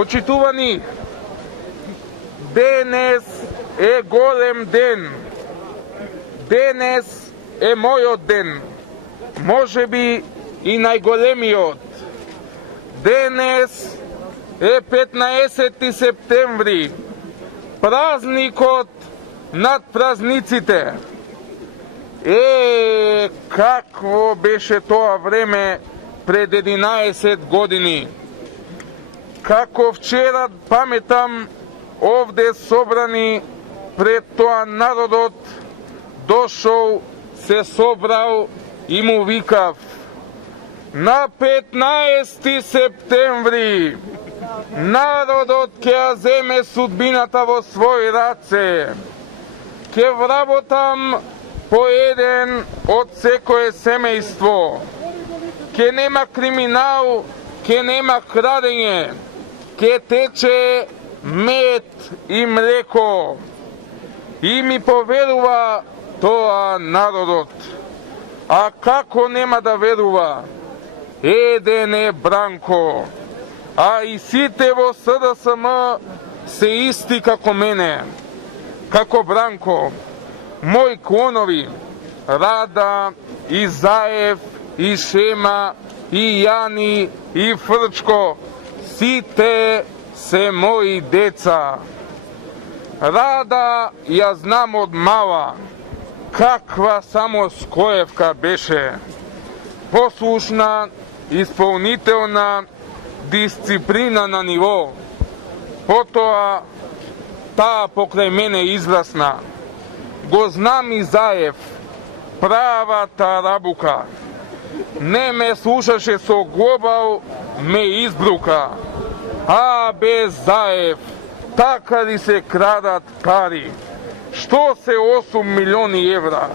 Почитувани, денес е голем ден. Денес е мојот ден. Може би и најголемиот. Денес е 15 септември, празникот над празниците. Какво беше тоа време пред 11 години. Како вчера паметам, овде собрани пред тоа народот, дошол, се собрал и му викав: на 15 септември народот ќе ја земе судбината во своји раце. Ќе вработам по еден од секое семејство. Ќе нема криминал, ќе нема крадење, ќе тече мед и млеко. И ми поверува тоа народот. А како нема да верува? Еден е Бранко, а и сите во СДСМ се исти како мене, како Бранко. Мои клонови, Рада, и Заев, и Шема, и Јани, и Фрчко, сите се мои деца. Рада ја знам од мала, каква само скоевка беше. Послушна, исполнителна, дисциплина на ниво. Потоа таа покрај мене израсна. Го знам и Заев, правата рабука. Не ме слушаше со глобал, ме избрука. А без Заев, така ли се крадат пари? Што се 8 милиони евра?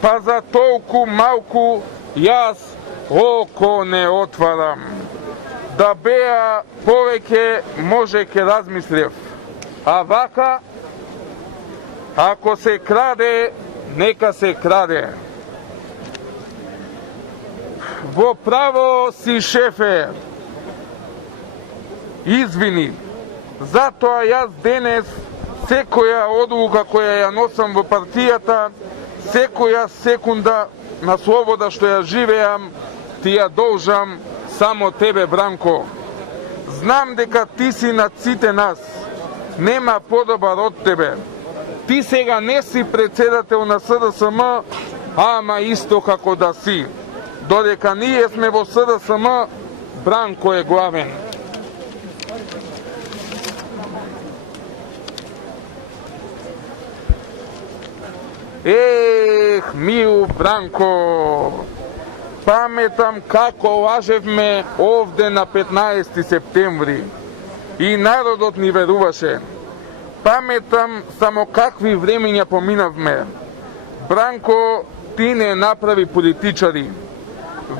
Па за толку малку јас око не отварам. Да беа повеќе, може ке размислев. А вака, ако се краде, нека се краде. Во право си, шефе. Извини, затоа јас денес секоја одлука која ја носам во партијата, секоја секунда на слобода што ја живеам, ти ја должам само тебе, Бранко. Знам дека ти си над сите нас. Нема подобар од тебе. Ти сега не си председател на СДСМ, ама исто како да си. Додека ние сме во СДСМ, Бранко е главен. Мил Бранко, паметам како лажевме овде на 15 септември и народот ни веруваше. Паметам само какви времења поминавме. Бранко, ти не направи политичари.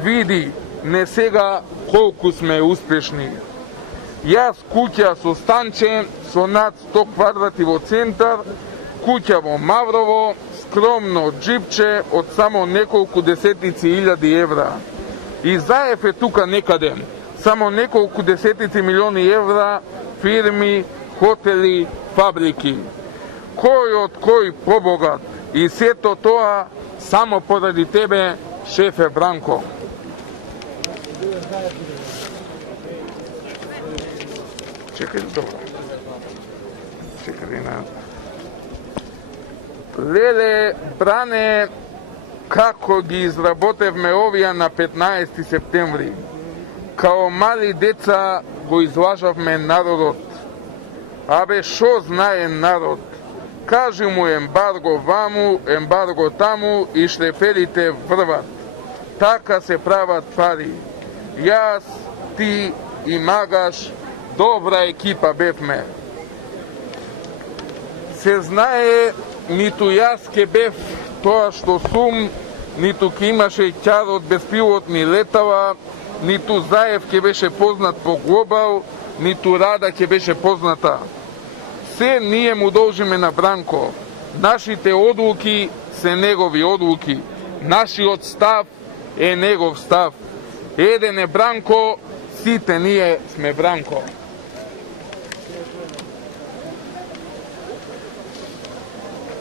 Види, не сега колку сме успешни. Јас куќа со станче, со над 100 квадрати во центар, куќа во Маврово, скромно джипче од само неколку десетици илјади евра. И Заев е тука некаде, само неколку десетици милиони евра, фирми, хотели, фабрики. Кој од кој побогат, и сето тоа само поради тебе, шефе Бранко. Чекај, добро. Чекај на... Леле, Бране, како ги изработевме овија на 15 септември. Као мали деца го излажавме народот. Абе, шо знае народ? Кажи му ембарго ваму, ембарго таму и шлеперите врват. Така се прават пари. Јас, ти и Магаш, добра екипа бевме. Се знае, ниту јас ке бев тоа што сум, ниту ке имаше ќарот безпилотни летала, ниту Заев ке беше познат по глобал, ниту Рада ке беше позната. Се ние му должиме на Бранко. Нашите одлуки се негови одлуки. Нашиот став е негов став. Еден е Бранко, сите ние сме Бранко.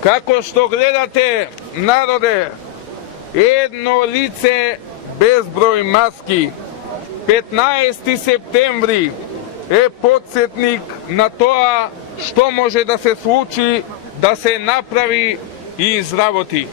Kako što gledate, narode, jedno lice bezbroj maski. 15. septembri je podsjetnik na to što može da se sluči, da se napravi i izravoti.